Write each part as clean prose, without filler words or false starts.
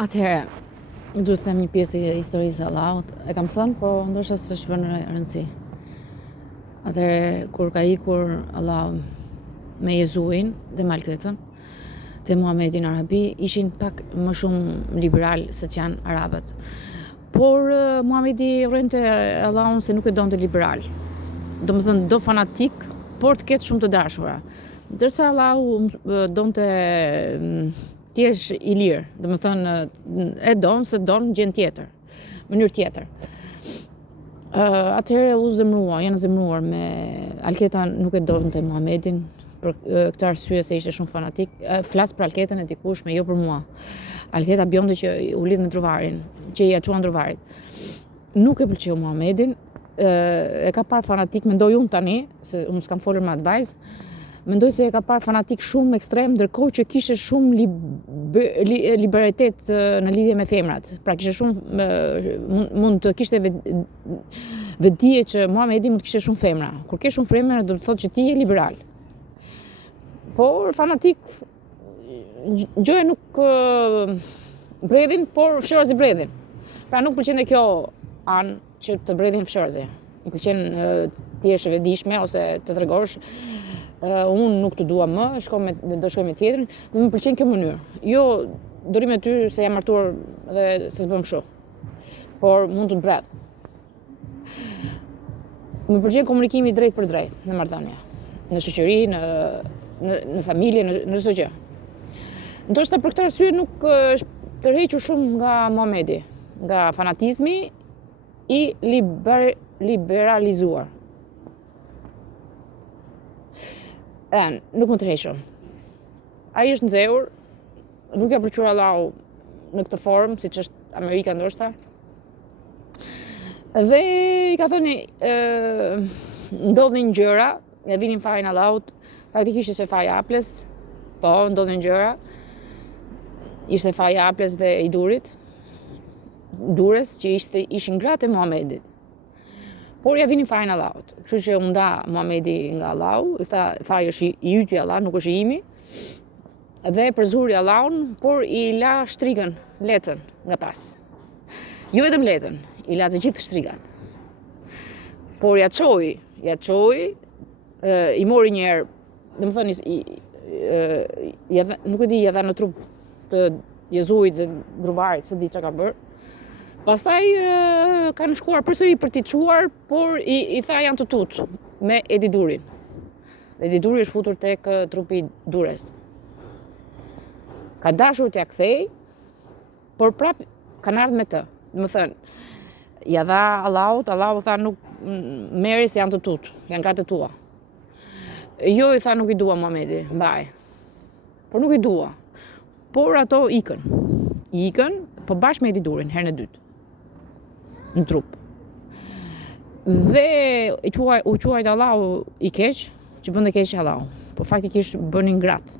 Atëherë, duhet të them një pjesë të historisë së Allahut. E kam thënë, po ndoshta s'është vënë rëndësi. Atëherë, kur ka ikur Allahu me Jezuin dhe Malketën dhe Muhamedin Arabi, ishin pak më shumë liberal se që janë arabët. Por Muhamedi urrente Allahun se nuk e donte liberal. Domethënë do fanatik, por të ketë shumë të dashura. Ndërsa Allahu donte t'jesh i lirë, domethënë e don se don gjën tjetër, mënyrë tjetër. Atëherë u zemrua, janë zemruar me Alketa nuk e donte Muhamedin për këtë arsye se ishte shumë fanatik. Flas për Alketën e dikush, me jo për mua. Alketa bjonte që u lidh me druvarin, që i çuan druvarit. Nuk e pëlqeu Muhamedin, e ka parë fanatik, mendoj unë tani, se unë s'kam folur me atë vajzë, mendoj se e ka parë fanatik shumë ekstrem, ndërkohë që kishte shumë liberalitet në lidhje me femrat. Pra kishte shumë, mund të kishte vetdije që Muhamedi mund të kishte shumë femra. Kur ke shumë femra, do të thotë që ti je liberal. Por fanatik, gjëja nuk bredhin, por fshërzi bredhin. Pra nuk pëlqente kjo anë që të bredhin fshërzi. Më pëlqen ti jesh e vetëdijshme ose të tregosh unë nuk të dua më, do shkoj me tjetrin, dhe më pëlqen kjo mënyrë. Jo dori me ty se jam martuar dhe se s'bëm kështu. Por mund të bredh. Më pëlqen komunikimi drejt për drejt në marrëdhënie, në shoqëri, në familje, në çdo gjë. Ndoshta për këtë arsye nuk është tërhequr shumë nga Muhamedi, nga fanatizmi i liberalizuar. Nuk më tërhequr. Ai është nxehur, nuk ja pëlqyer Allahu në këtë formë, siç është Amerika ndoshta. Dhe i ka thënë ndodhin gjëra, e vinin fajin Allahut, faktikisht ishte faji Aples, po, ndodhin gjëra. Ishte faji Aples dhe i Dures, që ishin gratë e Muhamedit. Por ja vinin fajin Allahut. Kështu që u nda Muhamedi nga Allahu, i tha faji është i yt i Allah, nuk është i imi. Dhe përzuri Allahun, por i la shtrigën, letën nga pas. Jo vetëm letën, i la të gjithë shtrigat. Por ja çoi, i mori një herë, domethënë nuk e di, ja dha në trup të Jezuit dhe gruvarit, se di çka ka bërë. Pastaj kanë shkuar përsëri për t'i çuar, por i tha janë të tutë me Edidurin. Ediduri është futur tek trupi i Dures. Ka dashur t'ia kthej, por prap kanë ardhur me të. Domethënë, ja dha Allahut, Allahu tha nuk merri se janë të tutë, janë gratë tua. Jo, i tha nuk i dua Muhamedi, mbaj. Por nuk i dua. Por ato ikën, po bashkë me Edidurin, herën e dytë. Në trup. Dhe u quajt Allahu i keq, që bënte keq Allahu. Po faktikisht bënin gratë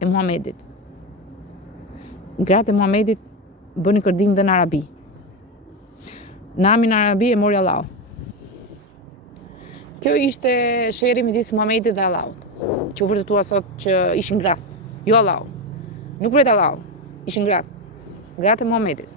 e Muhamedit. Gratë e Muhamedit bënin kërdin dhe në Arabi. Namin në Arabi e mori Allahu. Kjo ishte sherri midis Muhamedit dhe Allahut, që u vërtetua sot që ishin gratë, jo Allahu. Nuk vret Allahu, ishin gratë e Muhamedit.